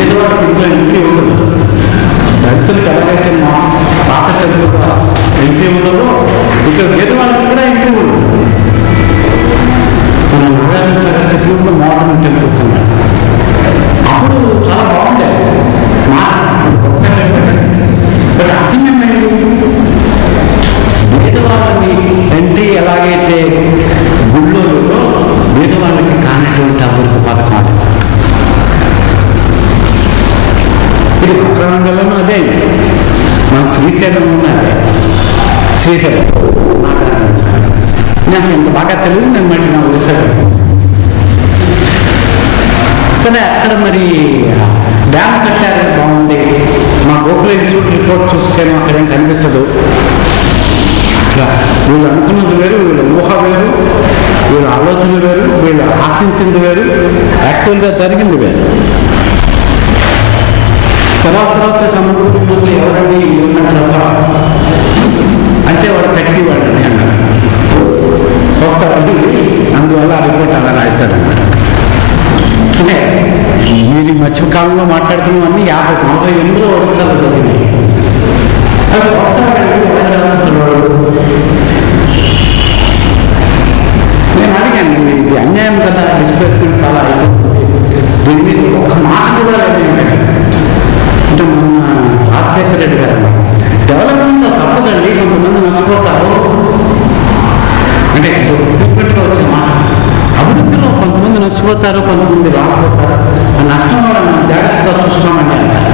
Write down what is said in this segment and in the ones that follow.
పేదవాళ్ళకి ఇంట్లో ఎంట్రీ ఉండదు. దళితులకు ఎలాగైతే మా పాత టెంపుల్గా ఎంట్రీ ఉండదు, ఇక్కడ పేదవాళ్ళకి కూడా ఎంట్రీ ఉండదు. మన Nagarjuna Sagar temple modern temples ఉన్నాయి. అప్పుడు చాలా బాగుండేది. మా గొప్ప టెంపుల్ అర్థం ఏమైంది, పేదవాళ్ళని ఎంట్రీ ఎలాగైతే గుళ్ళోలో పేదవాళ్ళకి కానటువంటి అభివృద్ధి పథకాలు. ఇది ఉత్తరాంధ్రలోనూ అదే, మన శ్రీశైలం ఉన్నదే. శ్రీశైలం నాకు ఎంత బాగా తెలుగు, నేను మళ్ళీ నా రీసెర్చ్. సరే, అక్కడ మరి డ్యామ్ కట్టారు, బాగుంది. మా గోకుల ఇన్స్టిట్యూట్ రిపోర్ట్ చూసాను, అక్కడేం కనిపించదు. అట్లా వీళ్ళు అనుకున్నది వేరు, వీళ్ళ ఊహ వేరు, వీళ్ళ ఆలోచన వేరు, వీళ్ళు ఆశించింది వేరు, యాక్చువల్గా జరిగింది వేరు. తర్వాత సముద్రం ముందు ఎవరండి ఏమన్నారబ్బా అంటే వాడు కట్టి వాడని అన్నారు. చూస్తారండి, అందువల్ల ఆ రిపోర్ట్ అలా రాశారన్నారు. అంటే మీరు ఈ మధ్యకాలంలో మాట్లాడుతున్నవన్నీ 50-48లో వరుసలు జరిగినాయి. అది వస్తాడండి అసలు వాడు. నేను అడిగాను, ఇది అన్యాయం కదా, డిస్ప్లేస్మెంట్ చాలా అయిపోతుంది, దీని మీద ఒక మాట కూడా లేదు. అంటే మొన్న రాజశేఖర రెడ్డి గారు డెవలప్మెంట్లో తప్పదండి, కొంతమంది నష్టపోతారు అంటే డెవలప్మెంట్లో వచ్చే మాట. అభివృద్ధిలో కొంతమంది నష్టపోతారు, కొంతమంది రాకపోతారు. ఆ నష్టం వాళ్ళని జాగ్రత్తగా చూస్తామండి అంటారు.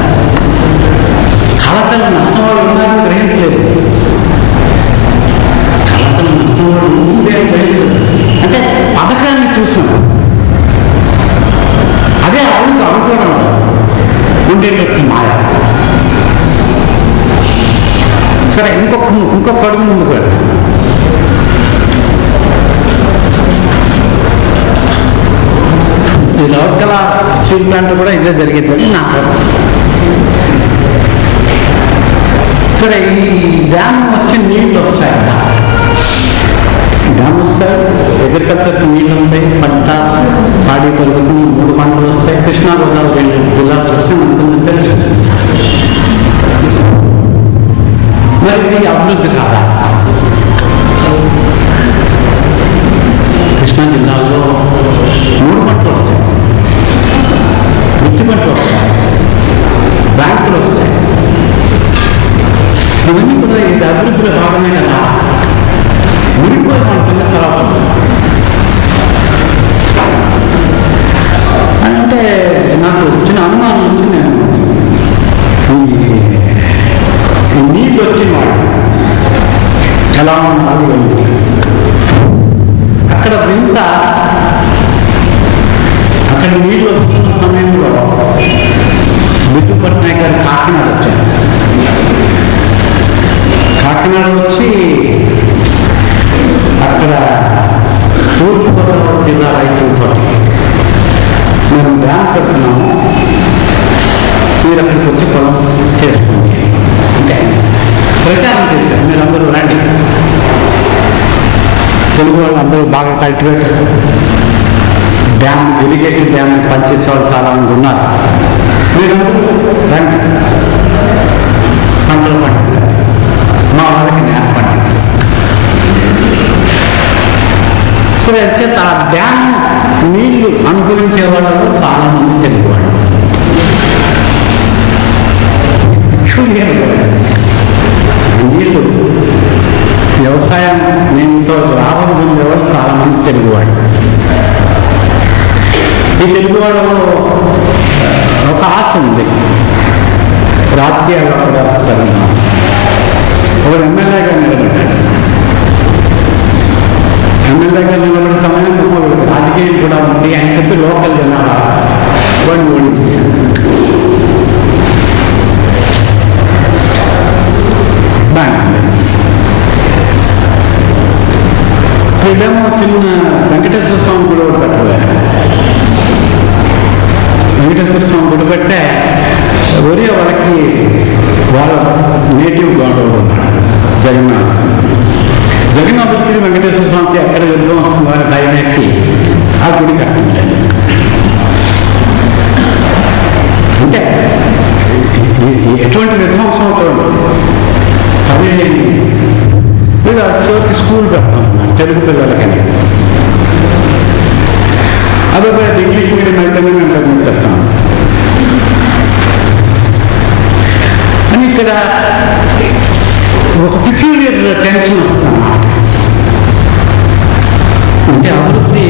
చాలా తల్లి నష్టం వాళ్ళు ఉన్నారని గ్రహించలేదు. చాలా తల్లి నష్టం వాళ్ళు ఉందే అని గ్రహించలేదు. అంటే పథకాన్ని చూసాం, అదే అభివృద్ధి అనుకోవడం ఉండేటట్టు మాయ. సరే, ఇంకొక అడుగు ముందుకు వెళ్తాం. ఈ లోకల స్టీల్ ప్లాంట్ కూడా ఇదే జరిగేది నాకు. సరే, ఈ డ్యామ్ వచ్చి నీళ్ళు వస్తాయి, డ్యామ్ వస్తాయి, అగ్రికల్చర్కి నీళ్ళు వస్తాయి, పంట పాడి పెరుగుతుంది, 3 పంటలు వస్తాయి. కృష్ణా గోదావరి 2 జిల్లాలు వస్తే మనకు తెలుసు. మరి ఇది అభివృద్ధి కాదా? కృష్ణా జిల్లాలో 3 పంటలు వస్తాయి, వృత్తి పంటలు వస్తాయి, బ్యాంకులు వస్తాయి. ఇవన్నీ కూడా ఇది అభివృద్ధిలో భాగమే కదా. మునిపోయి మన సంగతి తర్వాత అంటే నాకు వచ్చిన అనుమానం వచ్చి, నేను ఈ నీళ్ళు వచ్చిన వాడు ఎలా ఉన్నారు అక్కడ వింత. అక్కడ నీళ్ళు వస్తున్న సమయంలో బిట్టు పట్నాయక్ గారు కాకినాడ వచ్చారు. కాకినాడ వచ్చి అక్కడ తూర్పుగోదావరి జిల్లా రైతులతో మేము డ్యామ్ పెడుతున్నాము, మీరు అక్కడికి వచ్చి పొలం చేసుకోండి అంటే ప్రచారం చేశారు. మీరు అందరూ రండి, తెలుగు వాళ్ళు అందరూ బాగా కల్టివేటర్స్, డ్యామ్ ఇరిగేటెడ్ డ్యామ్ పనిచేసే వాళ్ళు చాలామంది ఉన్నారు. మీరందరూ రండి, పంటలు పండించాలి, మా వాళ్ళకి నేల పండించాలి. సరే, అంచేత ఆ డ్యామ్ నీళ్లు అనుభవించే వాళ్ళలో చాలామంది తెలుగువాళ్ళు. నీళ్లు వ్యవసాయం దీంతో లాభం పొందేవాళ్ళు చాలామంది తెలుగువాళ్ళు. ఈ తెలుగువాళ్ళు ఒక ఆశ ఉంది, రాజకీయాల్లో కూడా పెరుగుతాం. ఒకడు ఎమ్మెల్యేగా నిలబడ్డాడు. ఎమ్మెల్యేగా నిలబడే సమయంలో రాజకీయం కూడా ఉంది అని చెప్పి లోకల్ జనాల వాడిని ఓడించేశారు. బాగుంది. ఇదేమో చిన్న వెంకటేశ్వర స్వామి గుడి ఒకటి పెట్టలేదు. వెంకటేశ్వర స్వామి గుడి పెట్టే ఒరియా వాళ్ళకి వాళ్ళ నేటివ్ గాడ్ ఉన్నాడు, జగన్నాథ్. జగన్నాథుడికి వెంకటేశ్వర స్వామికి ఎక్కడ యుద్ధం వస్తుందో అని భయం వేసి ఆ గుడి కట్టలేదు. అంటే ఎటువంటి విధ్వంసం అవుతుంది. అది ఇలా చివరికి స్కూల్ పెడతాం తెలుగు పిల్లలకని. అదొక ఇంగ్లీష్ మీడియం అయితేనే మేము సబ్మిట్ చేస్తాం అని ఇక్కడ ఒక పిక్యూలియర్ టెన్షన్ వస్తుంది అన్నమాట. అంటే అభివృద్ధి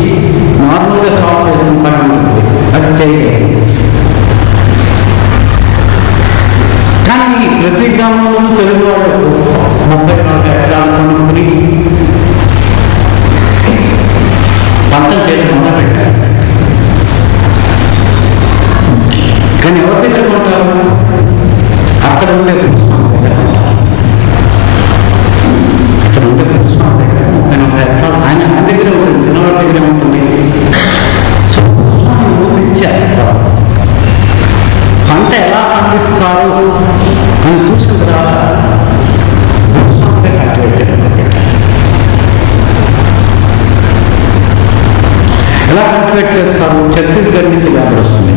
నార్మల్గా సాల్వ్ చేసిన పని ఉంటుంది, అది చేయలేదు. కానీ ప్రతి గ్రామంలోనూ తెలుగు వాళ్ళు 30-40 ఎకరాలు కొనుక్కుని పంటలు చేయడం మొదలుపెట్టారు. కానీ ఎవరి దగ్గర కొంటారు? అక్కడ ఉండే పురుషులు దగ్గర ఉంటారు. అక్కడ ఉండే పురుషులు దగ్గర 30-40 ఎకరాలు ఆయన దగ్గర ఉంటుంది, చిన్నవాడి దగ్గర ఉంటుంది. సో ఇచ్చారు పంట ఎలా పండిస్తారు అని చూసిన తర్వాత ఎలా కల్టివేట్ చేస్తారు? ఛత్తీస్గఢ్ నుంచి లేబర్ వస్తుంది,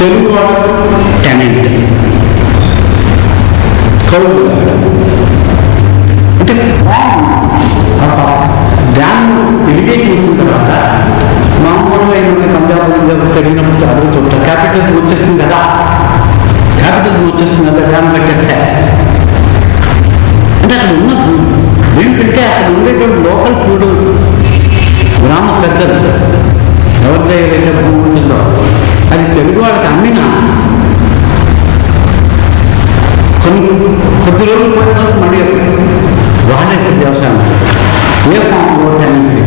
తెలుగు వాడు టెనెంట్, కౌలు అంటే డ్యామ్ ఇరిగేషన్ వచ్చిన తర్వాత మామూలుగా ఏంటంటే పంజాబ్ జరిగినప్పుడు అడుగుతుంటారు, క్యాపిటల్స్ వచ్చేస్తుంది కదా, డ్యామ్ కట్టేస్తే అంటే అక్కడ ఉన్న ఏంటంటే అక్కడ ఉండేటువంటి లోకల్ ఫుడ్ గ్రామ పెద్దలు ఎవరితో ఏదైతే భూమి ఉంటుందో అది తెలుగు వాళ్ళకి అమ్మినా కొద్ది రోజులు పోయిన మళ్ళీ వాళ్ళేసి వ్యవసాయం ఏ ఫామ్లో టెనెన్సీ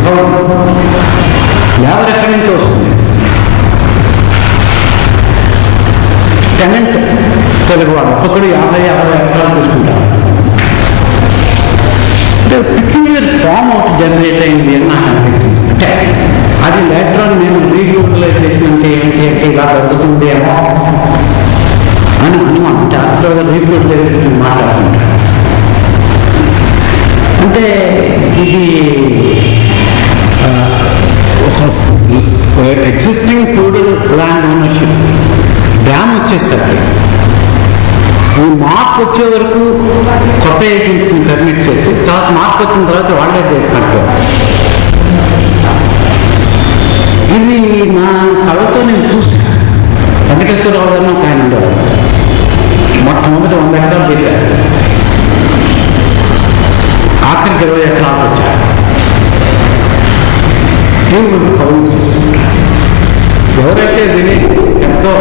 లేబర్ ఎక్కడి నుంచి వస్తుంది? టెనెంట్ తెలుగు వాళ్ళు ఒక్కొక్కడు 50-60 ఎకరాలు తీసుకుంటారు. అంటే పిక్యులర్ ఫామ్ అవుట్ జనరేట్ అయింది అని నాకు అనిపించింది. అంటే అది లేటర్ నేను రీగ్లోబలైజేషన్ అంటే ఏంటి అంటే ఇలా జరుగుతుందేమో అని అనుమానం. అంటే అసలు రీగ్లోబలైజేషన్ మాట్లాడుతుంటారు. అంటే ఇది ఒక existing feudal land ownership dam వచ్చేసరికి ఈ మార్పు వచ్చే వరకు కొత్త ఏజెన్సీని పర్మిట్ చేసి తర్వాత మార్పు వచ్చిన తర్వాత వాళ్ళే కంట్రోల్. ఇది నా కళతో నేను చూసి వెంకటేశ్వరరావు గారిని ఒక ఆయన ఉండేవారు. మొట్టమొదటి 100 ఎకరాలు చేశారు, ఆఖరికి 20 ఎకరాలు వచ్చారు. దేవుడు కౌలు చేస్తుంటారు. ఎవరైతే విని ఎంతో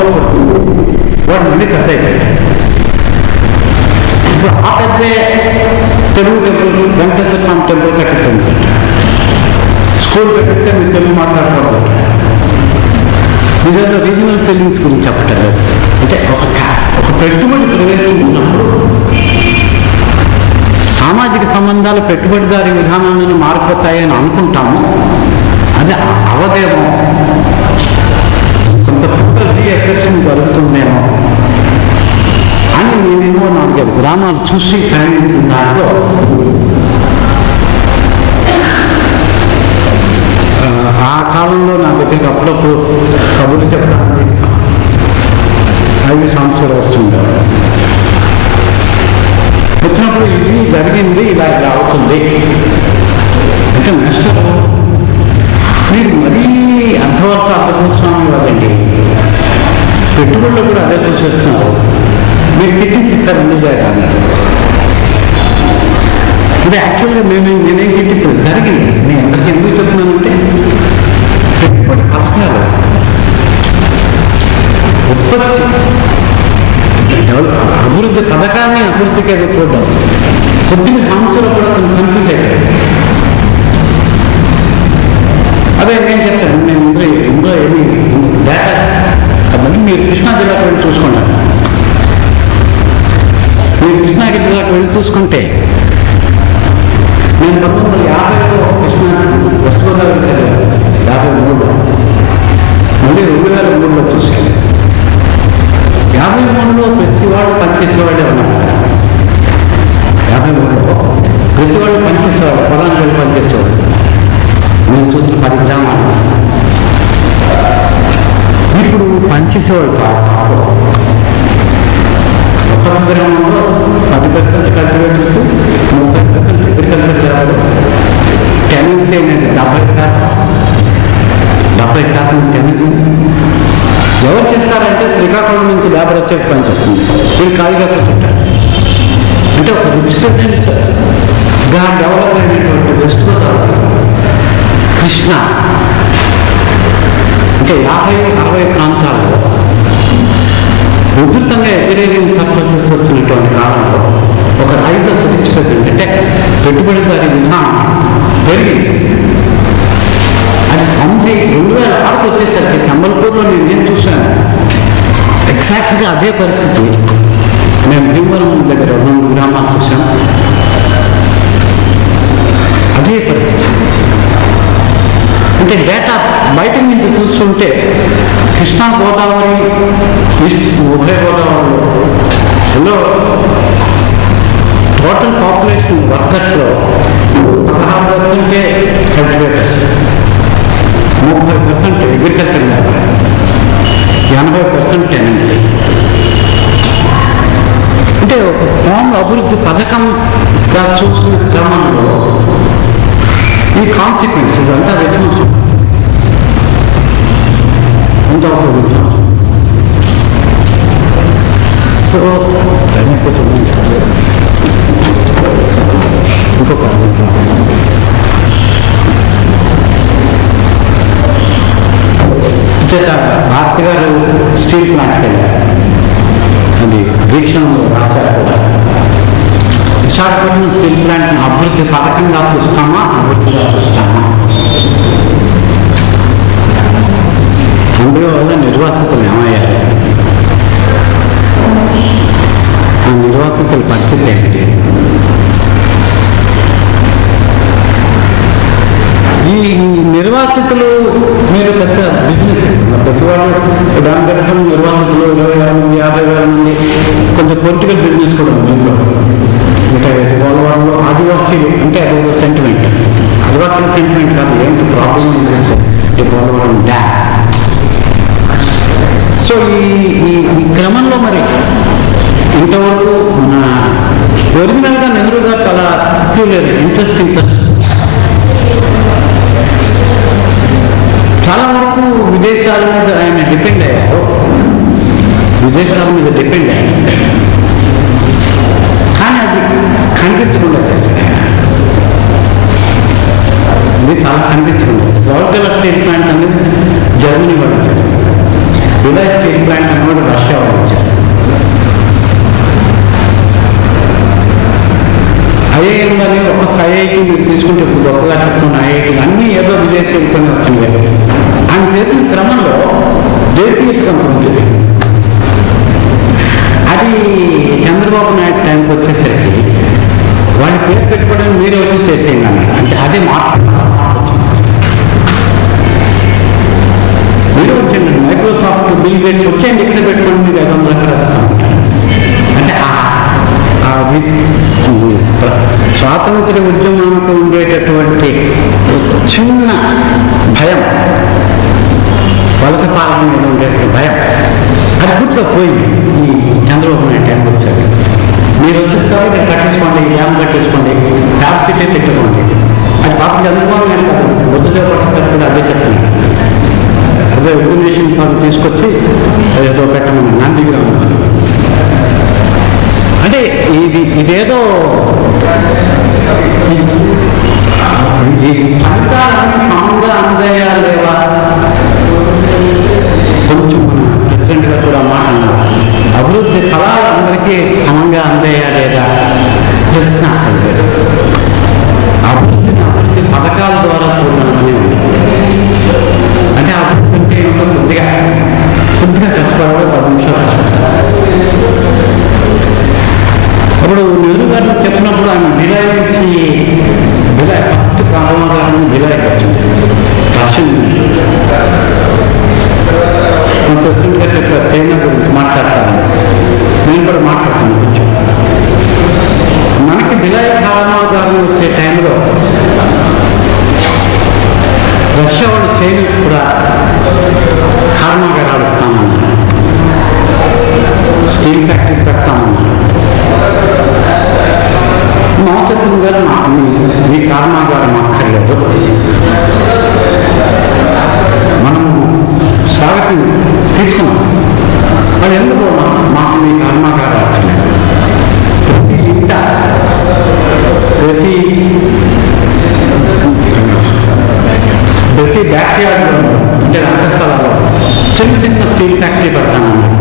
వాడు మళ్ళీ పెద్ద అయిపోయాడు. ఇప్పుడు ఆ పెద్ద తెలుగు టెంపుల్ వెంకటేశ్వర స్వామి టెంపుల్ కట్టించండి, స్కూల్ కట్టిస్తే మీరు తెలుగు మాట్లాడకూడదు. మీరేదో రీజనల్ ఫీలింగ్స్ గురించి చెప్పటం. అంటే ఒక పెట్టుబడి ప్రవేశించినప్పుడు సామాజిక సంబంధాలు పెట్టుబడిదారి విధానాలను మారిపోతాయని అనుకుంటాము, అది అవదేమో, కొంత టోటల్ రీఅసెషన్ జరుగుతుందేమో అని నేనేమో 4 గ్రామాలు చూసి ప్రయాణించిన దాంట్లో ఆ కాలంలో నా దగ్గరికి అప్పుడప్పుడు కబుర్లు చెప్పడానికి ఇస్తాం. 5 సంవత్సరాలు వస్తుంటారు. వచ్చినప్పుడు ఇది జరిగింది, ఇలా అవుతుంది అంటే మాస్టర్ మీరు మరీ అర్ధవర్ష అర్ధభూస్వామి వాళ్ళండి, పెట్టుబడులు కూడా అదే చూసేస్తున్నారు, మీరు కిట్టింగ్స్ ఇస్తారు ఎందుకు అన్నారు. అంటే యాక్చువల్గా నేనేం కిట్టిస్తాను జరిగింది. నేను అందరికీ ఎందుకు చెప్తున్నానంటే పెట్టుబడి పథకాలు ఉత్పత్తి అభివృద్ధి పథకాన్ని అభివృద్ధికి ఎదుర్కొంటాం. కొద్దిగా సంస్థలు కూడా కొంచెం కన్ఫ్యూజ్ అయిపోయాయి. అదే నేను చెప్తాను, నేను ఇందులో ఏమి డేటా కాబట్టి మీరు కృష్ణా జిల్లాకు వెళ్ళి చూసుకున్నారు. మీరు కృష్ణా జిల్లాకు వెళ్ళి చూసుకుంటే నేను 1950లో కృష్ణా వెస్ట్ గోదావరి చదివాను, 53లో మళ్ళీ 2003లో చూశాను. 53లో ప్రతివాడు పనిచేసేవాడే ఉన్నాడు. 53లో ప్రతివాడు పనిచేసేవాడు, పొలానికి వెళ్ళి పనిచేసేవాడు. నేను చూసిన 10 గ్రామాలు. ఇప్పుడు పనిచేసేవాళ్ళు చాలా ఒక గ్రామంలో 10% కల్టివేటర్స్, 30% అగ్రికల్చర్ లేబర్, టెనెన్సీ అనేది 70% టెనెన్సీ. ఎవరు చేస్తారంటే శ్రీకాకుళం నుంచి లేబర్ వచ్చే పనిచేస్తుంది, వీళ్ళు ఖాళీగా కూర్చుంటారు. అంటే ఒక రిచ్ పెర్సెంట్గా డెవలప్ అయినటువంటి వెస్ట్ గోదావరి, కృష్ణ అంటే 50-60 ప్రాంతాల్లో ఉధృతంగా అగ్రేరియన్ సర్ప్లసెస్ వచ్చినటువంటి కాలంలో ఒక రైజ్ ఆఫ్ రిచ్ పెర్సెంట్ అంటే పెట్టుబడిదారీ విధానం పెరిగింది. అది 2006 వచ్చేసరికి సంబల్పూర్లో నేను చూశాను ఎగ్జాక్ట్గా అదే పరిస్థితి. నేను భీమవరం దగ్గర 2 గ్రామాలు చూశాను, అదే పరిస్థితి. అంటే డేటా బయట నుంచి చూస్తుంటే కృష్ణా గోదావరి ఉభయ గోదావరిలో టోటల్ పాపులేషన్ వర్కర్స్లో 16% కల్టివేటర్స్, 30% అగ్రికల్చర్ లేబర్, 80% టెనెన్సీ. అంటే ఒక ఫామ్ అభివృద్ధి పథకంగా చూసిన క్రమంలో ఈ కాన్సిక్వెన్సెస్ అంతా విధ్వంసం, అంతా ఒక విధ్వంసం. సో ఇంకొక భారతి గారు స్టీల్ ప్లాంట్కి వెళ్ళారు, అది వీక్షణంలో రాశారు కూడా. విశాఖపట్నం స్టీల్ ప్లాంట్ని అభివృద్ధి పథకంగా చూస్తామా, అభివృద్ధిగా చూస్తామా? అందువల్ల నిర్వాసితులు ఏమయ్యారు, ఆ నిర్వాసితుల పరిస్థితి ఏంటి? ఈ నిర్వాసితులు మీరు పెద్ద బిజినెస్, పెద్దవాళ్ళు దాని కోసం నిర్వాసితులు 20,000 మంది, 50,000 మంది, కొంచెం పొలిటికల్ బిజినెస్ కూడా ఉంది ఇంట్లో. ఇంకా వాళ్ళు ఆదివాసీలు అంటే అదేదో సెంటిమెంట్, ఆదివాసీల సెంటిమెంట్ కాదు, ఏంటి ప్రాబ్లం ఏంటంటే పోలవరం డ్యామ్. సో ఈ క్రమంలో మరి ఇంతవరకు మన ఒరిజినల్గా నెహ్రూ గారు చాలా ఇంట్రెస్టింగ్ పర్సన్. చాలా వరకు విదేశాల మీద ఆయన డిపెండ్ అయ్యారు, విదేశాల మీద డిపెండ్ అయ్యారు, కానీ అది కనిపించకుండా చేశాడు. ఇది చాలా కనిపించకుండా రౌర్కెలా స్టీల్ ప్లాంట్ అనేది జర్మనీ వాళ్ళు ఇచ్చారు, విలాయ్ స్టీల్ ప్లాంట్ అనేది రష్యా వాళ్ళు ఇచ్చారు. ఐఐఎంలోనే ఒక్కొక్క ఐఐటి మీరు తీసుకుంటే ఇప్పుడు గొప్పగా చెప్తున్న ఐఐటీలు అన్నీ ఏదో విదేశీయులతోనే వచ్చింది. ఆయన చేసిన క్రమంలో దేశీయత కొంత ఉంటుంది. అది చంద్రబాబు నాయుడు టైంకి వచ్చేసరికి వాడి పేరు పెట్టుకోవడం మీరే వచ్చి చేసేయండి అన్నమాట. అంటే అదే మార్పు, మీరే వచ్చేయండి, మైక్రోసాఫ్ట్, బిల్ గేట్స్ వచ్చేయండి, ఇక్కడ పెట్టుకోండి, మీరు 500 ఎకరాలు ఇస్తాం. అంటే స్వాతంత్ర ఉద్యమానికి ఉండేటటువంటి చిన్న భయం, వలస పాలన మీద ఉండేటువంటి భయం, అది పూర్తిగా పోయింది ఈ చంద్రబాబు నాయుడు టైంకి వచ్చారు. మీరు వచ్చేస్తారు, మీరు కట్టేసుకోండి, డ్యామ్ కట్టేసుకోండి, ట్యాప్ సిటీ పెట్టుకోండి. అది పాపం చంద్రబాబు నాయుడు కాదు, బుద్ధదేవ పట్ల కూడా అదే చెప్తున్నాడు. అదే రెగ్యులేషన్ ఫామ్ తీసుకొచ్చి ఏదో పెట్టమని నందిగ్రామం. అంటే ఇదేదో ఈ ఫలితాలన్నీ సమంగా అందాయా లేవా, కొంచెం మన ప్రెసిడెంట్ గారు కూడా మాట్లాడారు. అభివృద్ధి ఫలాలు అందరికీ సమంగా అందాయా లేదా ప్రశ్న. అభివృద్ధి పథకాల ద్వారా చూడడం అనేది, అంటే అభివృద్ధి అంటే ఏమిటో కొద్దిగా కష్టపడాలి, 10 నిమిషాలు కష్టపడాలి. ఇప్పుడు నెహ్రూ గారు చెప్పినప్పుడు ఆయన బిలాయ్ నుంచి ఫస్ట్ కారణాలను బిలాయ్కి వచ్చింది. రష్యన్ ప్రెసిడెంట్ గారు చెప్పారు చైనా గురించి మాట్లాడతాను, నేను కూడా మాట్లాడతాను కొంచెం. మనకి బిలాయ్ కారణాలు వచ్చే టైంలో రష్యా వాళ్ళు చైనా కూడా కారణాగారాలు ఇస్తామన్నారు. స్టీల్ ఫ్యాక్టరీ పెడతానన్నాడు.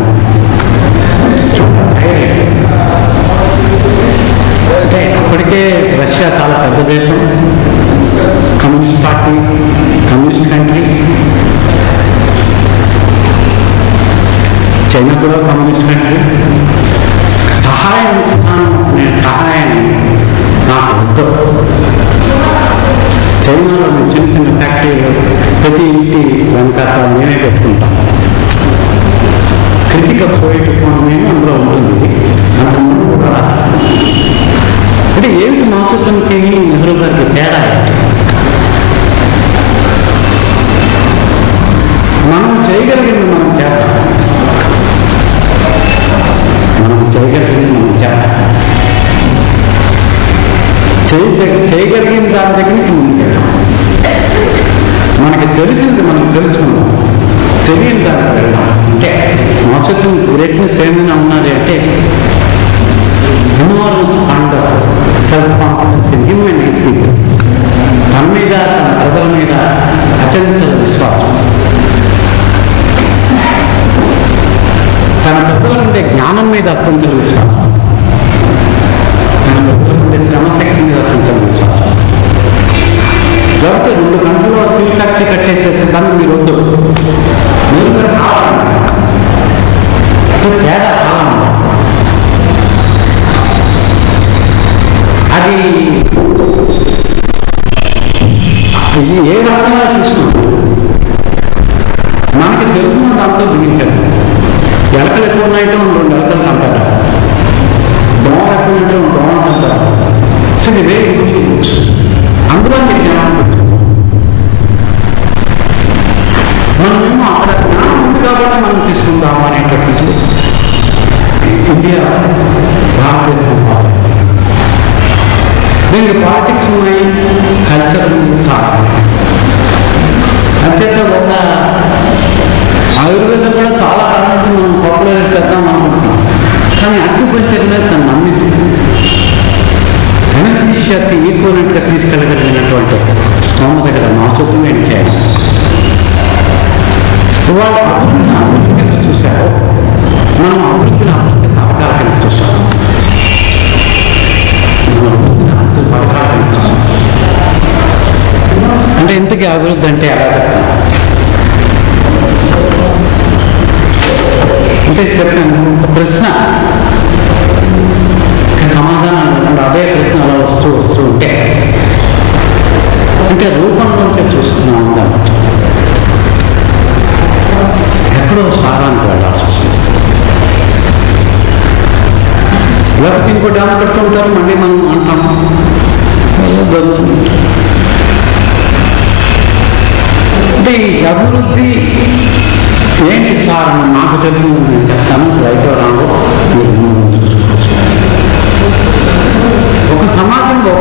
అంటే అప్పటికే రష్యా చాలా పెద్ద దేశం, communist party, communist country. China కూడా కమ్యూనిస్ట్ కంట్రీ. సహాయం ఇస్తాను, నేను సహాయాన్ని నాకు వద్దు. చైనాలో చిన్న చిన్న ఫ్యాక్టరీలు ప్రతి ఇంటి వెనకాల మేమే పెట్టుకుంటాం. క్రిటికల్ సోవియట్ ఎకానమీ అందులో ఉంటుంది. అంతకుముందు కూడా రాస్తాం. అంటే ఏమిటి మాసూచనకి నెహ్రూ గారికి తేడా? మనం చేయగలిగింది మనం చేద్దాం, మనం చేయగలిగింది మనం చేద్దాం. చేయగలిగిన దాని దగ్గర నుంచి ముందుకెళ్ళాం. మనకి తెలిసింది మనం తెలుసుకున్నాం, తెలియని దానికి వెళ్దాం. అంటే మాసూచన గ్రేట్నెస్ ఏమైనా ఉన్నది అంటే ignorance and self confidence in him and his people. తన మీద, తన ప్రజల మీద అచంచల విశ్వాసం, తన ప్రజల ఉండే జ్ఞానం మీద అత్యంత విశ్వాసం, తన ప్రజల ఉండే శ్రమశక్తి మీద అత్యంత విశ్వాసం. లేకపోతే 2 గంటల్లో స్టీల్ ఫ్యాక్టరీ కట్టేసేసి దాన్ని మీరు వద్దు, మీరు కావాలి. తేడా చాలా ఉంది. అది ఏ రకంగా తీసుకున్నాం మనకి తెలిసిన దాంతో బిగించారు. ఎలకలు ఎక్కువ ఉన్నాయంటే 2 ఎలకలు అంటారు, దోమ ఎక్కువ ఉంటే 2 దోమలు అంటారు. సో ఇది వేరే అందులో జ్ఞానం పెట్టారు. మనమేమో అక్కడ జ్ఞానం ఉంది కాబట్టి మనం తీసుకుందాము అనేటటువంటి ఇండియా, భారతదేశం. దీనికి పాలిటిక్స్ ఉన్నాయి, కల్చర్ చాలా. అంతేత ఒక ఆయుర్వేదం కూడా చాలా కాలం మనం పాపులరైజ్ చేద్దాం అనుకుంటున్నాం. కానీ అక్యుపంచర్ అనేది తను నమ్మింది. అనస్థీషియాకి ఈక్వలెంట్గా తీసుకెళ్ళగలిగినటువంటి స్తోమత దగ్గర మాసూత్వం ఏం చేయాలి. వాళ్ళు అభివృద్ధిని కింద చూశారు, మనం అభివృద్ధిని పథకాల కింద చూసాం. పథకాల కింద చూసాం. అంటే ఇంతకీ అభివృద్ధి అంటే ఎలా చెప్తాం అంటే చెప్తాను. ఒక ప్రశ్న సమాధానం అదే ప్రశ్న అలా వస్తూ ఉంటే అంటే రూపంలోంచే చూస్తున్నాం కాబట్టి ఎక్కడో సారానికి వెళ్ళాల్సి వస్తుంది. లేకపోతే ఇంకో డ్యామ్ పెడుతూ ఉంటారు, మళ్ళీ మనం అంటాము అంటే ఈ అభివృద్ధి ఏంటి సార్ అని నాకు తెలిసి నేను చెప్తాను. రైతు రాను ఒక సమాజంలో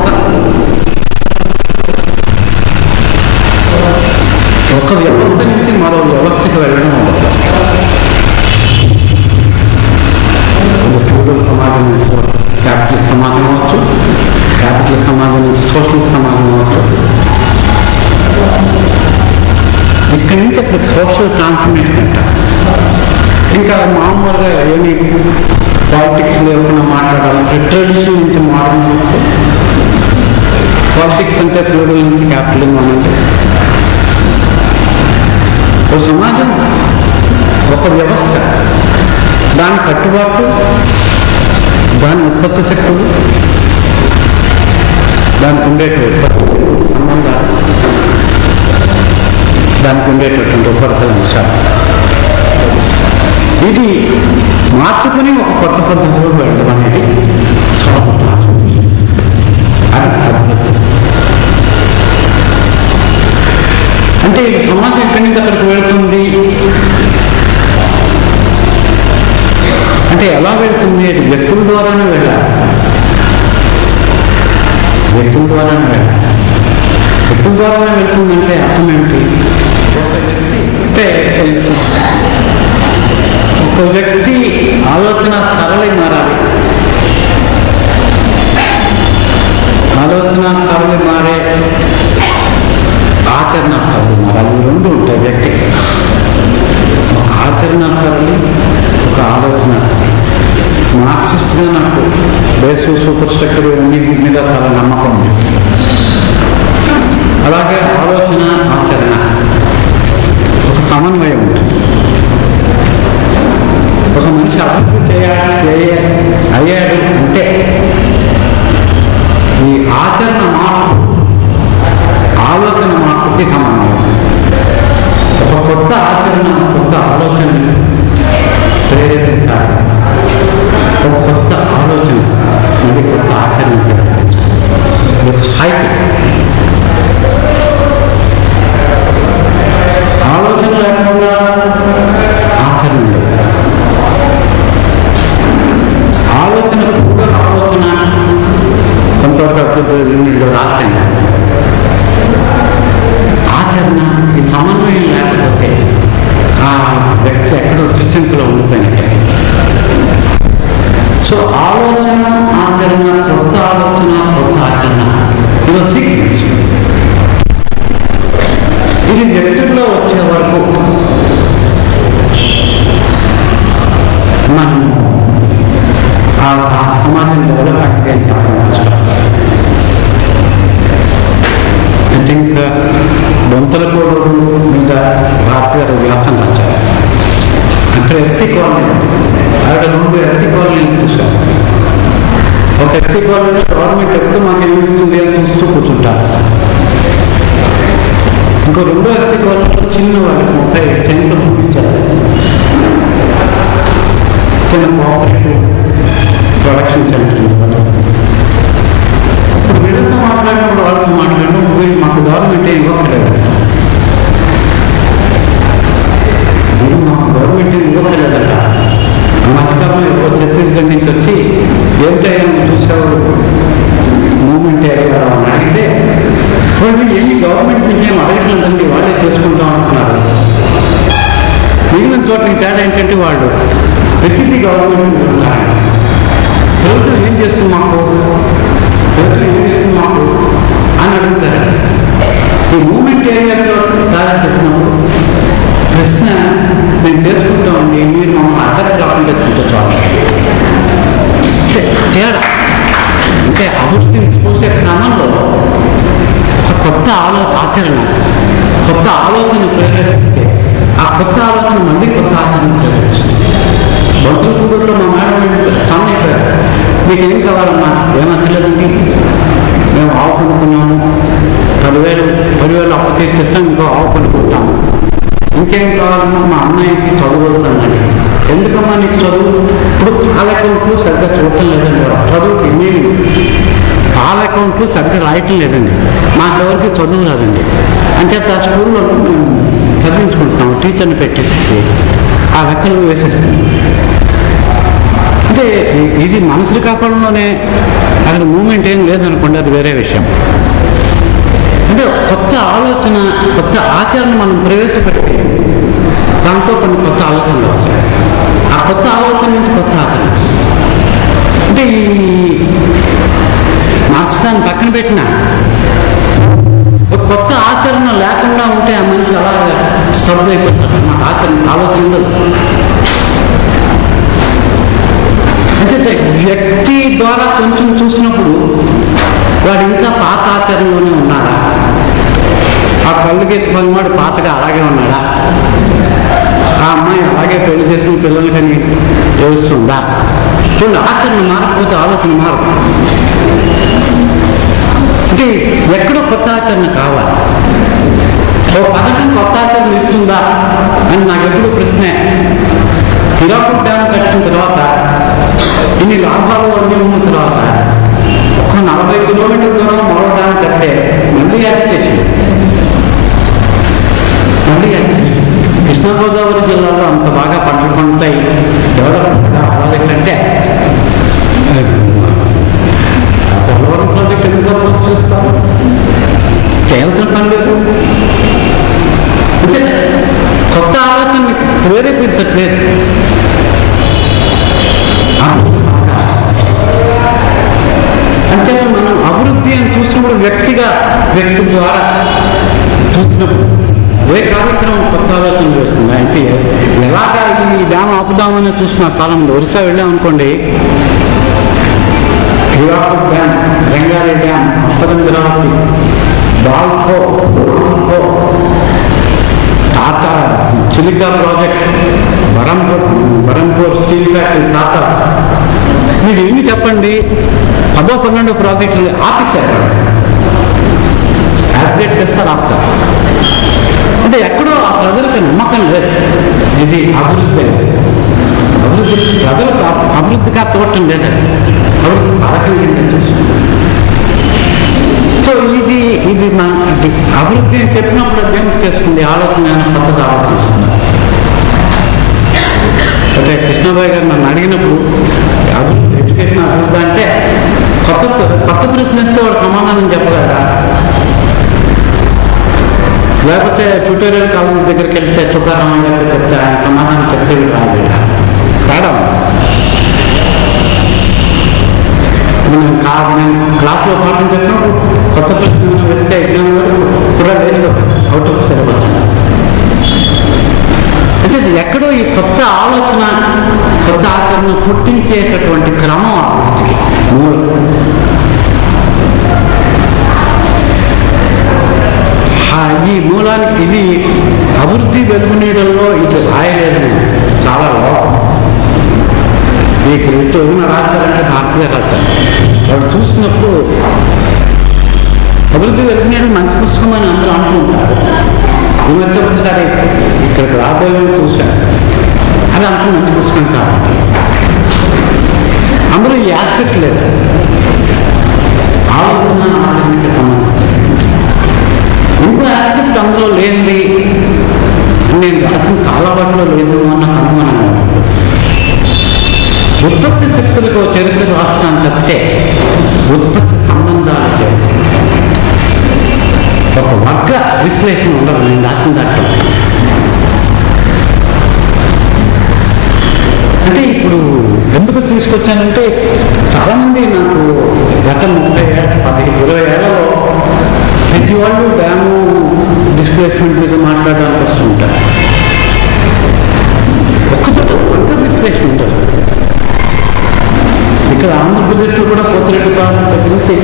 ఒక వ్యవస్థ నుంచి మరో వ్యవస్థకు వెళ్ళడం ఉండదు. ఫ్యూడల్ సమాజం నుంచి క్యాపిటలిస్ట్ సమాజం అవచ్చు, క్యాపిటలిస్ట్ సమాజం నుంచి సోషలిస్ట్ సమాజం అవచ్చు. ఇక్కడి నుంచి అక్కడ సోషల్ ట్రాన్స్ఫర్మేషన్ అంటారు. ఇంకా మామూలుగా ఏమి పాలిటిక్స్ లేకుండా మాట్లాడాలంటే ట్రెడిషన్ నుంచి మోడర్న్ నుంచి పాలిటిక్స్ అంటే ఫ్యూడల్ నుంచి క్యాపిటలిజం అనంటే ఒక సమాజం, ఒక వ్యవస్థ, దాని కట్టుబాటు, దాని ఉత్పత్తి శక్తులు, దానికి ఉండేటువంటి సంబంధాలు, దానికి ఉండేటటువంటి ఉపరితల అంశాలు, ఇది మార్చుకుని ఒక కొత్త పద్ధతిలో వెళ్ళడం అనేది అది అభివృద్ధి. అంటే ఈ సమాజం ఎక్కడి నుంచి అక్కడికి వెళ్తుంది అంటే ఎలా వెళ్తుంది? అది వ్యక్తుల ద్వారానే వెళ్ళాలి, వ్యక్తుల ద్వారానే వెళ్ళాలి. వ్యక్తుల ద్వారానే వెళ్తుందంటే అర్థం ఏమిటి? అంటే ఒక వ్యక్తి ఆలోచన సరళి మారాలి, ఆలోచన సరళి మారే, ఆచరణ సరళి మారాలి. 2 ఉంటాయి వ్యక్తికి. ఆచరణ సరళి మంచిగా నాకు బేసు సూపర్ స్ట్రక్చర్ ఇవన్నీ మీద చాలా నమ్మకం ఉంది. అలాగే ఆలోచన ఆచరణ ఒక సమన్వయం ఉంటుంది. ఒక మనిషి అభివృద్ధి అయ్యాడు అంటే ఈ ఆచరణ మార్పు ఆలోచన మార్పుకి సమన్వయం. ఒక కొత్త ఆచరణ కొత్త ఆలోచన ప్రేరేపించాలి. ఒక కొత్త ఆలోచన మళ్ళీ కొత్త ఆచరణ ప్రేరేపించాలి. ఒక సైకిల్. ఆలోచన లేకుండా ఆచరణ లేదు. ఆలోచన కూడా ఆలోచన కొంతవరకు అభివృద్ధి రాశాను. ఆచరణ ఈ సమన్వయం లేకపోతే ఆ వ్యక్తి ఎక్కడో త్రిశంకులో ఉండిపోయినట్టే. సో ఆలోచన ఆచరణ, కొత్త ఆలోచన కొత్త ఆచరణ, ఇది సీక్వెన్స్. ఇది వ్యక్తుల్లో వచ్చే వరకు మనం ఆ సమాజం డెవలప్మెంట్ ఏం చెప్పడం కష్టం. ఐ థింక్ బొంతలకోడు మీద భారతి గారు వ్యాసం రాశారు. అక్కడ ఎస్సీ కాలనీ, ఆవిడ 2 ఎస్సీ కాలనీలు చూశారు. ఒక ఎస్సీ కాలనీలో గవర్నమెంట్ ఎప్పుడు మాకు ఏమిస్తుంది అని చూస్తూ కూర్చుంటారు. ఇంకో 2 ఎస్సీ కాలనీలో చిన్న వాళ్ళకి 35 సెంట్లు పంపించారు. చిన్న కోఆపరేటివ్ ప్రొడక్షన్ సెంటర్. ఇప్పుడు వీళ్ళతో మాట్లాడినప్పుడు వాళ్ళతో మాట్లాడినప్పుడు వీళ్ళు మాకు గవర్నమెంట్ ఇవ్వట్లేదు, వీళ్ళు మాకు గవర్నమెంట్ ఇవ్వట్లేదట. మధ్యకాలంలో ఎవరో ఛత్తీస్గఢ్ నుంచి వచ్చి ఏమిటయ్యా చూసావు మూమెంట్ అని అడిగితే వాళ్ళు ఏమి గవర్నమెంట్ నుంచి ఏం అడగట్లేదండి, వాళ్ళే చేసుకుంటాం అంటున్నారు. మిగిలిన చోట్ల తేడా ఏంటంటే వాళ్ళు సెక్యూరిటీ గవర్నమెంట్ ఉన్నారండి. ప్రభుత్వం ఏం చేస్తుంది మాకు, ప్రభుత్వం ఏం ఇస్తుంది మాకు అని అడుగుతారు. ఈ మూమెంట్ ఏరియాలో తయారు చేసినప్పుడు ప్రశ్న మేము చేసుకుంటామండి, మీరు మమ్మల్ని అడ్డకు రాకుండా చూపించాలి. తేడా అంటే అభివృద్ధిని చూసే క్రమంలో ఒక కొత్త ఆచరణ, కొత్త ఆలోచన ప్రేరేపిస్తే ఆ కొత్త ఆలోచన మళ్ళీ కొత్త ఆచరణ ప్రేరేపించింది. బొంతలకూడూరులో మా మేడం స్వామి అయిపోయారు. మీకు ఏం కావాలమ్మా? ఏమక్కర్లేదండి, మేము ఆవు కొనుక్కున్నాము, 10,000 అప్పు తీర్చేస్తాం, ఇంకో ఆవు కొనుక్కుంటాము. ఇంకేం కావాలన్నా మా అన్నయ్యకి చదువు అవుతానండి. ఎందుకమ్మా నీకు చదువు? ఇప్పుడు పాల అకౌంట్లు సరిగ్గా చూడటం లేదండి, చదువుకి నేను పాల అకౌంట్లు సరిగ్గా రాయటం లేదండి, మాకెవరికి చదువు రాదండి. అంటే ఆ స్కూల్లో మేము చదివించుకుంటాము, టీచర్ని పెట్టేసి ఆ లెక్కలు వేసేస్తాం. అంటే ఇది మనసులు కాపాడంలోనే అక్కడ మూమెంట్ ఏం లేదనుకోండి, అది వేరే విషయం. అంటే కొత్త ఆలోచన కొత్త ఆచరణ మనం ప్రవేశపెడితే దాంట్లో కొన్ని కొత్త ఆలోచనలు వస్తాయి. ఆ కొత్త ఆలోచన నుంచి కొత్త ఆచరణ వస్తుంది. అంటే ఈ మార్క్సాన్ని పక్కన పెట్టిన ఒక కొత్త ఆచరణ లేకుండా ఉంటే ఆ మనిషి అలాగే స్తబ్ద అయిపోతాడు. నాకు ఆలోచన ఉండదు. అంటే వ్యక్తి ద్వారా కొంచెం చూసినప్పుడు వాడు ఇంకా పాత ఆచరణలోనే ఉన్నాడా, ఆ కళ్ళుకి ఎత్తుకున్నవాడు పాతగా అలాగే ఉన్నాడా, ఆ అమ్మాయి అలాగే పెళ్లి చేసిన పిల్లలకని తెలుస్తుందా? చూడండి, ఆచరణ మారకపోతే ఆలోచన మారదు. అంటే ఎక్కడో కొత్త ఆచరణ కావాలి. ఓ పథకం కొత్త ఆచరణ ఇస్తుందా అని నాకు ఎప్పుడు ప్రశ్నే. హిరాకుడ్ డ్యామ్ కట్టిన తర్వాత ఇన్ని లాభాలు అన్నీ ఉన్న తర్వాత ఒక 40 కిలోమీటర్ల దూరంలో మరో డ్యామ్ కట్టే మళ్ళీ యాజిటేషన్. కృష్ణా గోదావరి జిల్లాలో అంత బాగా పంటలు పండుతాయి, డెవలప్మెంట్ అవ్వాలంటే పోలవరం ప్రాజెక్ట్ ఎందుకు ప్రోత్సహిస్తారు? చేయాల్సిన పని లేదు. కొత్త ఆలోచన ప్రేరేపించట్లేదు. అంటే మనం అభివృద్ధి అని చూసినప్పుడు వ్యక్తి ద్వారా చూసినప్పుడు ఏ కార్యక్రమం కొత్త ఆలోచన చేస్తుంది. అంటే ఎలాగా ఈ డ్యామ్ ఆపుదామని చూస్తున్నారు చాలామంది. ఒరిస్సా వెళ్ళామనుకోండి, హీరాకుడ్ డ్యామ్, రంగారెడ్డి డ్యామ్, అప్పదంద్రావతి, Balco, Tata Chilika project, Berhampur steel factory, Tatas. మీరు ఏమి చెప్పండి, 10, 12 ప్రాజెక్టులు ఆపేశారు. యాక్టివేట్ చేస్తారు, ఆపుతారు. అంటే ఎక్కడో ఆ ప్రజలకు నమ్మకం లేదు. ఇది అభివృద్ధి ప్రజలకు అభివృద్ధిగా తోటం లేదండి, అభివృద్ధి పథకం చూస్తుంది. సో ఇది అభివృద్ధి అని చెప్పినప్పుడు ఏం చేస్తుంది, ఆలోచన కొత్తగా ఆలోచిస్తుంది. అంటే కృష్ణబాయ్ గారు నన్ను అడిగినప్పుడు అభివృద్ధి, ఎడ్యుకేషన్ అభివృద్ధి అంటే కొత్త ప్రశ్న ఇస్తే వాడు సమాధానం చెప్పగలరా, లేకపోతే ట్యూటోరియల్ కాలేజ్ దగ్గరికి వెళ్తే తుకారామయ్య గారికి చెప్తే ఆయన సమాధానం చెప్తే రాదు, తేడా. నేను క్లాస్లో పాఠం చెప్పినప్పుడు కొత్త ప్రశ్న వేస్తే ఎగ్జామ్ వరకు కూడా వేసిపోతాను, అవుట్ ఆఫ్ సిలబస్. అంటే ఎక్కడో ఈ కొత్త ఆలోచన, కొత్త ఆచరణ పుట్టించేటటువంటి క్రమం అభివృద్ధికి మూలం. ఈ మూలానికి ఇది అభివృద్ధి వెలుగునీడల్లో ఇది రాయలేదని చాలా లోపం. ఈ క్రెడిట్ ఎవరైనా రాశారంటే భారతీయ రాశారు. వాళ్ళు చూసినప్పుడు అభివృద్ధి వెలుగునీడలు మంచి పుస్తకం అని అందరూ అంటూ ఉంటారు. ఈ మధ్య ఒకసారి ఇక్కడికి రాబోయే చూశాను, అది అంత మంచి పుస్తకం కాదు. అందులో ఈ ఆస్పెక్ట్ లేదు, ఆలోచన ఆచరణకి సంబంధించి. ఇంకో ఆస్పెక్ట్ అందులో లేనిది, నేను రాసిన చాలా వాటిలో లేదు అన్న అనుమానం. ఉత్పత్తి శక్తులకు చరిత్ర రాష్ట్రాన్ని తప్పితే ఉత్పత్తి సంబంధాలు ఒక వర్గ విశ్లేషణ ఉండదు. నేను రాసిన దాంట్లో అంటే ఇప్పుడు ఎందుకు తీసుకొచ్చానంటే, చాలామంది నాకు గత 30 ఏళ్ళ 20 ఏళ్లలో ప్రతి వాళ్ళు డ్యాము డిస్ప్లేస్మెంట్ మీద మాట్లాడడానికి వస్తుంటారు. ఒక్కతో వర్గ విశ్లేషణ ఉండదు. ఇక్కడ ఆంధ్రప్రదేశ్లో కూడా పోతిరెడ్డి ప్రాంతం దగ్గర నుంచి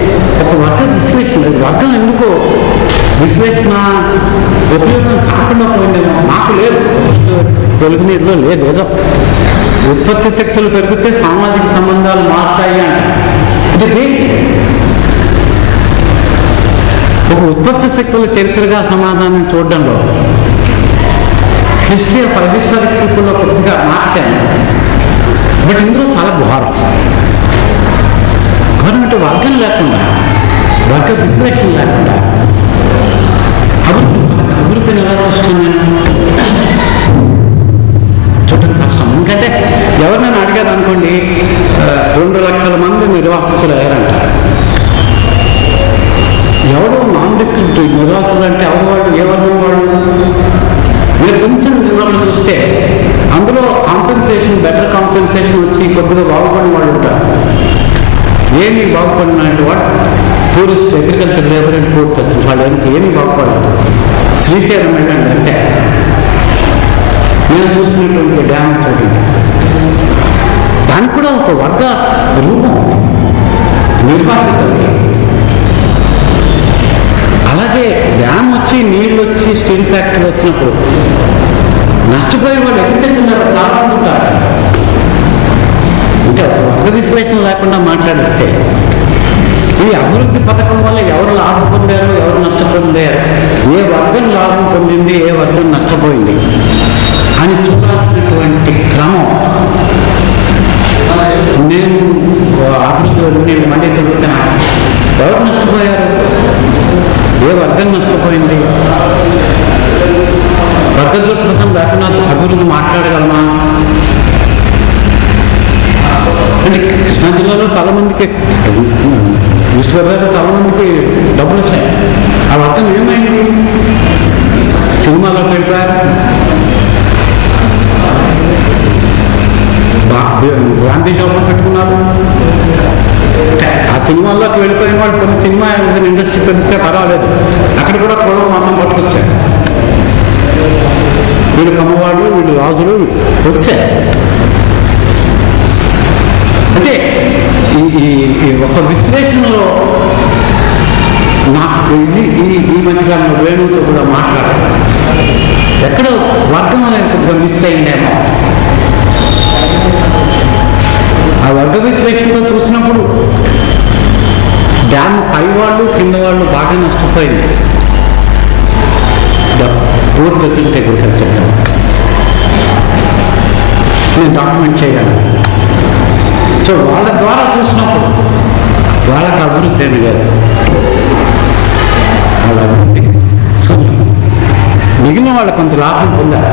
ఒక వర్గ విశ్లేషణ లేదు. వర్గం ఎందుకో విశ్లేషణ ఉపయోగం కాకుండా పోయిందేమో, నాకు లేదు, వెలుగునీరులో లేదు. ఏదో ఉత్పత్తి శక్తులు పెరిగితే సామాజిక సంబంధాలు మారుతాయి అంటే ఇది ఒక ఉత్పత్తి శక్తుల చరిత్రగా సమాధానం చూడడంలో హిస్టరీ ఆఫ్ హిస్టారిక్ పీపుల్లో కొద్దిగా మార్చాను. బట్ ఇందులో చాలా ఘోరం. గవర్నమెంట్ వర్గం లేకుండా, వర్గ విశ్లేషణ లేకుండా అభివృద్ధిని ఎలా చూస్తున్నాను చూడటం కష్టం. ఎందుకంటే ఎవరినైనా అడిగారు అనుకోండి, 2 లక్షల మంది నిర్వాసితులు అయ్యారంటారు. ఎవరు నాన్ డిస్క్రిప్టివ్ నిర్వాసితులు అంటే ఎవరు వాళ్ళు, ఏ వర్గం వాళ్ళు? మీరు కొంచెం వివరణ చూస్తే అందులో కాంపెన్సేషన్, బెటర్ కాంపెన్సేషన్ వచ్చి కొద్దిగా బాగుపడిన వాళ్ళు ఉంటారు. ఏమి బాగుపడిన వాడు tourist, agriculture labour and food person, వాళ్ళు ఏమి బాగుపడలేదు. శ్రీశైలం వెళ్ళండి అంటే నేను చూసినటువంటి డ్యామ్ చూడండి, దానికి కూడా ఒక వర్గ రూపం నిర్వాసితులకి. అలాగే డ్యామ్ వచ్చి నీళ్ళు వచ్చి స్టీల్ ఫ్యాక్టరీ వచ్చినప్పుడు నష్టపోయి వాళ్ళు ఎక్కడికెళ్తున్నారు చాలా ఉంటారు. ఇంకా వర్గ విశ్లేషణ లేకుండా మాట్లాడిస్తే ఈ అభివృద్ధి పథకం వల్ల ఎవరు లాభం పొందారు, ఎవరు నష్టపొందారు, ఏ వర్గం లాభం పొందింది, ఏ వర్గం నష్టపోయింది అని చూడాల్సినటువంటి క్రమం. నేను అభివృద్ధి నేను మళ్ళీ చదువుతాను, ఎవరు నష్టపోయారు, ఏ వర్గం నష్టపోయింది, వర్గ దృక్పథం లేకుండా అభివృద్ధి మాట్లాడగలమా? అంటే కృష్ణా జిల్లాలో చాలా మందికి, ఈశ్వర్లో చాలా మందికి డబ్బులు వచ్చాయి. ఆ వర్గం ఏమైంది? సినిమాలో వెళ్ళిపోయారు, గాంధీ జాబ్ పెట్టుకున్నారు. ఆ సినిమాల్లోకి వెళ్ళిపోయిన వాళ్ళు కొన్ని సినిమా ఇండస్ట్రీ పెడితే పర్వాలేదు, అక్కడ కూడా కులం మాత్రం పట్టుకొచ్చారు. వీళ్ళు కమ్మవాళ్ళు, వీళ్ళు రాజులు వచ్చారు. అంటే ఈ ఒక విశ్లేషణలో నాకు ఈ మధ్యకాలంలో వేణువుతో కూడా మాట్లాడతాను. ఎక్కడో వర్గం అనేది కొద్దిగా మిస్ అయిందేమో. ఆ వర్గ విశ్లేషణలో చూసినప్పుడు డ్యామ్ పై వాళ్ళు కింద వాళ్ళు బాగా నష్టపోయింది. పూర్ ప్రెసిడెంట్ అగ్రికల్చర్ నేను డాక్యుమెంట్ చేయగలను. సో వాళ్ళ ద్వారా చూసినప్పుడు వాళ్ళకి అభివృద్ధి ఏమి లేదు. వాళ్ళ అభివృద్ధి మిగిలిన వాళ్ళు కొంత లాభం పొందారు,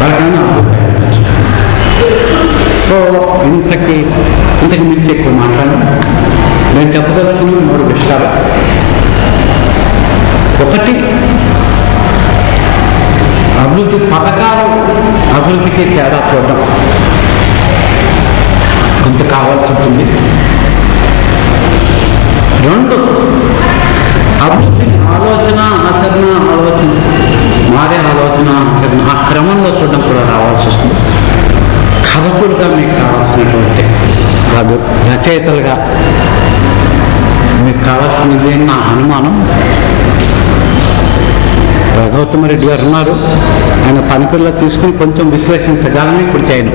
వాళ్ళకైనా అభివృద్ధి. సో ఇంతకు మించి ఎక్కువ మాట్లాడను. నేను చెప్పదలుచుకున్న 3 విషయాలు. ఒకటి, అభివృద్ధి పథకాలు అభివృద్ధికి తేడా చూడడం కొంత కావాల్సి ఉంటుంది. 2, అభివృద్ధి ఆలోచన మారే ఆలోచన ఆచరణ ఆ క్రమంలో చూడడం కూడా రావాల్సి వస్తుంది. కథకులుగా మీకు కావాల్సినటువంటి కాదు, రచయితలుగా మీకు కావాల్సినది నా అనుమానం. గౌతమరెడ్డి గారు ఉన్నారు, ఆయన పనిపిల్ల తీసుకుని కొంచెం విశ్లేషించగలని ఇప్పుడు చేయను.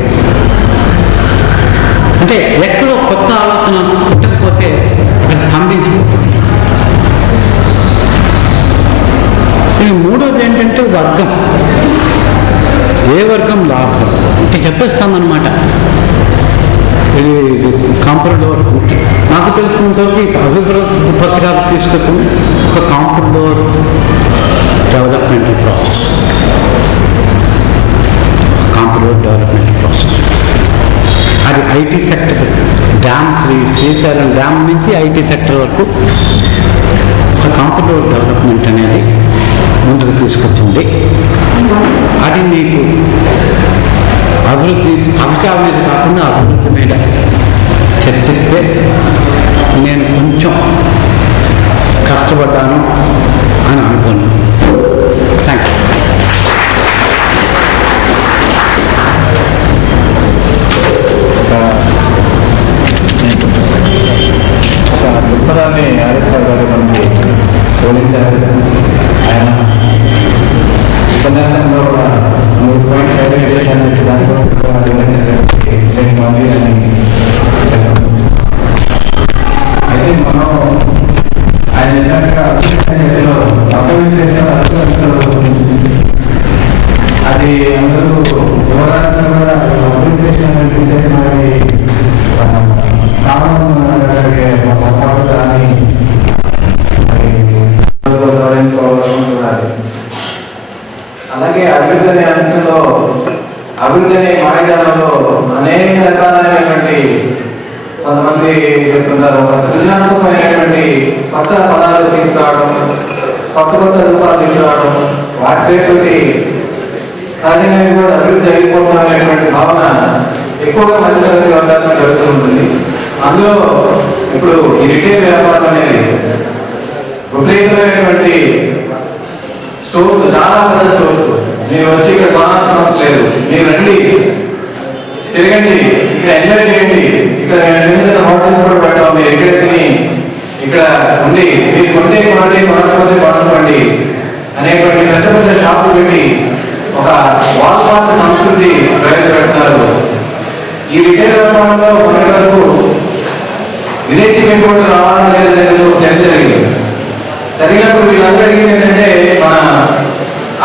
అంటే ఎక్కడో కొత్త ఆలోచన పుట్టకపోతే అది స్తంభించిపోతుంది. ఇది 3వది ఏంటంటే వర్గం. ఏ వర్గం లాభం అంటే చెప్పేస్తామన్నమాట. ఇది కాంపౌండర్ నాకు తెలిసినంతవరకు అభివృద్ధి పథకాలు తీసుకొచ్చింది ఒక కాంపౌండర్ డెవలప్మెంట్ ప్రాసెస్. అది ఐటీ సెక్టర్, శ్రీశైలం డ్యామ్ నుంచి ఐటీ సెక్టర్ వరకు ఒక కాంపౌండర్ డెవలప్మెంట్ అనేది ముందుకు తీసుకొచ్చింది. అది మీకు అభివృద్ధి పథకాల మీద కాకుండా అభివృద్ధి మీద చర్చిస్తే నేను కొంచెం కష్టపడ్డాను అని అనుకున్నాను. Thank you. ఒక దృక్పథాన్ని ఆర్ఎస్ఆర్ గారు మనకి బోధించారు. ఆయన ఉపన్యాసంలో కూడా 3 పాయింట్స్ హైలైట్ చేశాను. దానికోసం అయితే మనం ఆయన చెప్పినట్టుగా అది అందరూ ఎవరైనా కూడా అడ్మినిస్ట్రేషన్ అలాగే అభివృద్ధి అనే అంశంలో అభివృద్ధి అనే మాయదానంలో అనేక రకాలైనటువంటి కొంతమంది చెప్తున్నారు. ఒక సృజనాత్మకమైనటువంటి కొత్త పదాలు తీసుకురావడం, కొత్త రూపాలు తీసుకురావడం, వాటితోటి సహజంగా కూడా అభివృద్ధి అయిపోతున్నటువంటి భావన ఎక్కువగా మధ్యతరగతి వర్గాలకు జరుగుతూ ఉంటుంది. అందులో ఇప్పుడు ఈ రిటైల్ వ్యాపారం అనేది విపరీతమైనటువంటి స్టోర్స్, చాలా పెద్ద స్టోర్స్. మీరు వచ్చి ఇక్కడ కొనాల్సిన అవసరం లేదు, మీరు రండి, తిరగండి, ఇక్కడ ఎంజాయ్ చేయండి, ఇక్కడ హోటల్స్ కూడా పెట్టాం, మీరు ఇక్కడ తిని ఇక్కడ ఉండి మీరు కొంటే కొనండి, కొనకపోతే కొనకండి అనేటువంటి పెద్ద పెద్ద షాపులు పెట్టి ఒక వాల్పార్ట్ సంస్కృతి ప్రవేశపెడుతున్నారు. ఈ రిటైల్ వ్యాపారంలో మొదటి వరకు విదేశీ పెట్టుబడులు రావాలని లేదని చర్చ జరిగింది. జరిగినప్పుడు వీళ్ళందరూ అడిగింది ఏంటంటే మన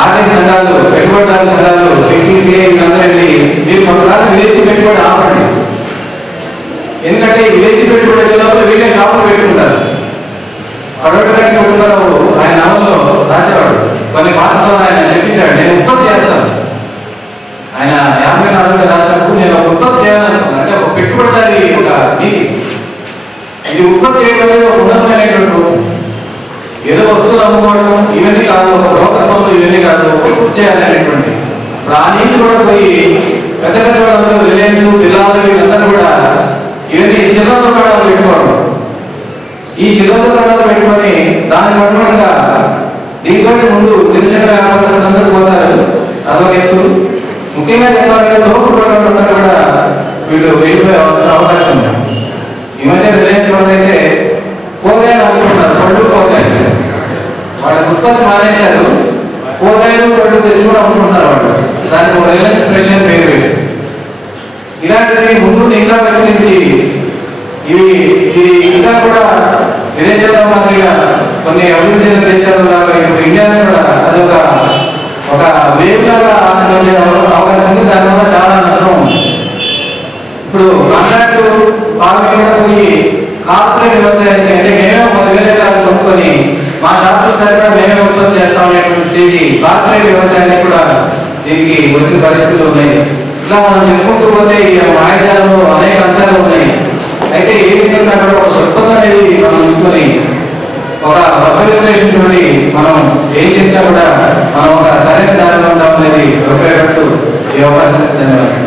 ఆర్థిక సంఘాలు, పెట్టుబడిదారు సంఘాలు, PTCA వీళ్ళందరూ మీరు కొంతకాలం విదేశీ పెట్టుబడి ఆపండి. ఎందుకంటే విదేశీ పెట్టుబడి వచ్చేటప్పుడు వీళ్ళే షాపులు పెట్టుకుంటారు. అడగడానికి కుటుంబారావు ఆయన నవల్లో రాసేవాడు. కొన్ని పాఠశాలలో ఆయన చెప్పించాడు, నేను ఉత్పత్తి చేస్తాను. ఆయన 54లో రాసినప్పుడు నేను ఒక ఉత్పత్తి చేయాలనుకున్నాను. అంటే ఒక పెట్టుబడిదారి ఒక నీతి, ఇది ఉత్పత్తి చేయడం అనేది ఒక ఉన్నతమైనటువంటి ఏదో వస్తువులు అమ్ముకోవడం ఇవన్నీ కాదు, ఒక బ్రోకర్ పనులు ఇవన్నీ కాదు, ఉత్పత్తి చేయాలనేటువంటి. ఇప్పుడు ఆ నీతి కూడా పోయి పెద్ద పెద్ద వాళ్ళందరూ రిలయన్స్, బిర్లాలు వీళ్ళందరూ కూడా ఇవన్నీ చిల్లర దుకాణాలు పెట్టుకోవడం. ఈ చిల్లర దుకాణాలు పెట్టుకొని దానికి అనుగుణంగా దీంతో ముందు చిన్న చిన్న వ్యాపారస్తులందరూ పోతారు. అదొక ఎత్తు. ముఖ్యంగా చెప్పాలంటే తోపు కూడా వీళ్ళు వెళ్ళిపోయే అవకాశం ఉంది. ఈ కూడా అనుకుంటున్నారు వాళ్ళు. దానికి ఒక రిలయన్స్ ఫ్రెష్ అని పేరు పెట్టి ఇలాంటివి ముందు ఇంకా విస్తరించి ఇది ఇంకా కూడా విదేశాల్లో మాదిరిగా కొన్ని అభివృద్ధి చెందిన దేశాల్లో లాగా ఇప్పుడు ఇండియాలో కూడా అది ఒక వేవ్ లాగా ఆచరించే అవకాశం ఉంది. దానివల్ల చాలా నష్టం ఉంది. ఇప్పుడు కాంట్రాక్ట్ ఫార్మింగ్ కూడా పోయి కార్పొరేట్ వ్యవసాయానికి అంటే మేమే 10,000 ఎకరాలు కొనుక్కొని మా షాపులు సరిగ్గా మేమే ఉత్పత్తి చేస్తాం అనేటువంటి స్టేజ్ కార్పొరేట్ వ్యవసాయానికి కూడా దీనికి వచ్చిన పరిస్థితులు ఉన్నాయి. ఇలా మనం చెప్పుకుంటూ పోతే ఈ మాయాజాలంలో అనేక అంశాలు ఉన్నాయి. అయితే ఏ విధంగా కూడా ఒక స్వల్పత అనేది మనం ఉంచుకొని ఒక వర్గ విశ్లేషించుకొని మనం ఏం చేసినా కూడా మనం ఒక సరైన దారిలో ఉండాలనేది ఉపయోగపడుతూ ఈ అవకాశం ధన్యవాదాలు.